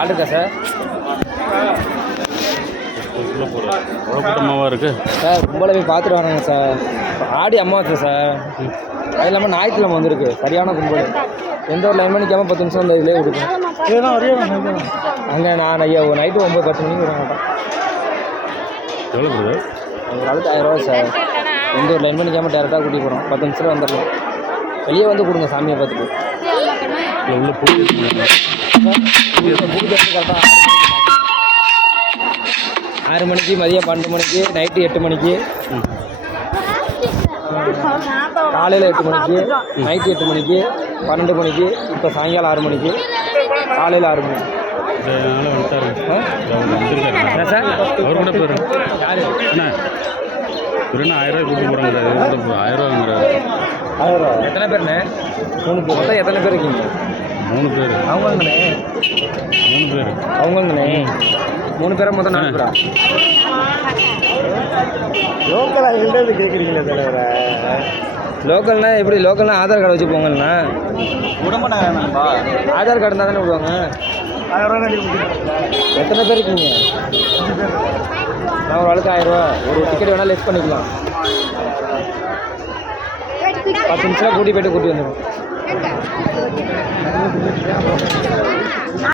ஆள் இருக்கா சார்? கூட்டமாவா இருக்குது சார் கும்பலை போய் பார்த்துட்டு வராங்க சார். ஆடி அமாவாசை சார். அது இல்லாமல் ஞாயிற்றுக்கிழமை வந்திருக்கு. சரியான கும்பல். எந்த ஒரு லைன் மணிக்காமல் 10 நிமிஷம் அந்த இதிலே விடுப்பேன். அங்கே நான் ஐயா நைட்டு 9-10 மணிக்கு வர மாட்டேன். எவ்வளோ இருக்குது? ஒரு ஆளுக்கு 1000 ரூபா சார். எந்த ஒரு லைன் மணிக்காமல் டேரெக்டாக கூட்டிகிட்டு போகிறோம். 10 நிமிஷத்தில் வந்துடலாம். வெளியே வந்து கொடுங்க சாமியை பார்த்துட்டு. உள்ள பூஜை கரெக்டாக 6 மணிக்கு, மதியம் 12 மணிக்கு, நைட்டு 8 மணிக்கு, காலையில் 8 மணிக்கு, நைட்டு 8 மணிக்கு, 12 மணிக்கு, இப்போ சாயங்காலம் 6 மணிக்கு, காலையில் 6 மணிக்கு. வந்துருக்காரு சார். அவர் கூட போயிடும். யார் அண்ணா ஒரு 1000 ரூபாய் கொடுக்க போகிறாங்க. 1000 ரூபாங்கிறாரு. 1000 ரூபா. எத்தனை பேருண்ணே? 3 பேர். மொத்தம் எத்தனை பேர் இருக்கீங்க? 3 பேர். அவங்கண்ணே 3 பேர். அவங்கண்ணே 3 பேரை மொத்தம் 4 பேரா? லோக்கலாக எங்கேருந்து கேட்குறீங்களே தலைவரை? லோக்கல்னா எப்படி? லோக்கல்னா ஆதார் கார்டு வச்சு போங்கண்ணா. விட மாட்டாங்கப்பா. ஆதார் கார்டு இருந்தால் தானே விடுவாங்க. 1000 ரூபா எத்தனை பேர் இருக்கீங்க? 5 பேர். நான் ஒரு ஆளுக்கு 1000 ரூபா. ஒரு டிக்கெட் வேணால் லெஸ் பண்ணிக்கலாம். 10 நிமிஷம் கூட்டி போய்ட்டு கூட்டி வந்துடும்.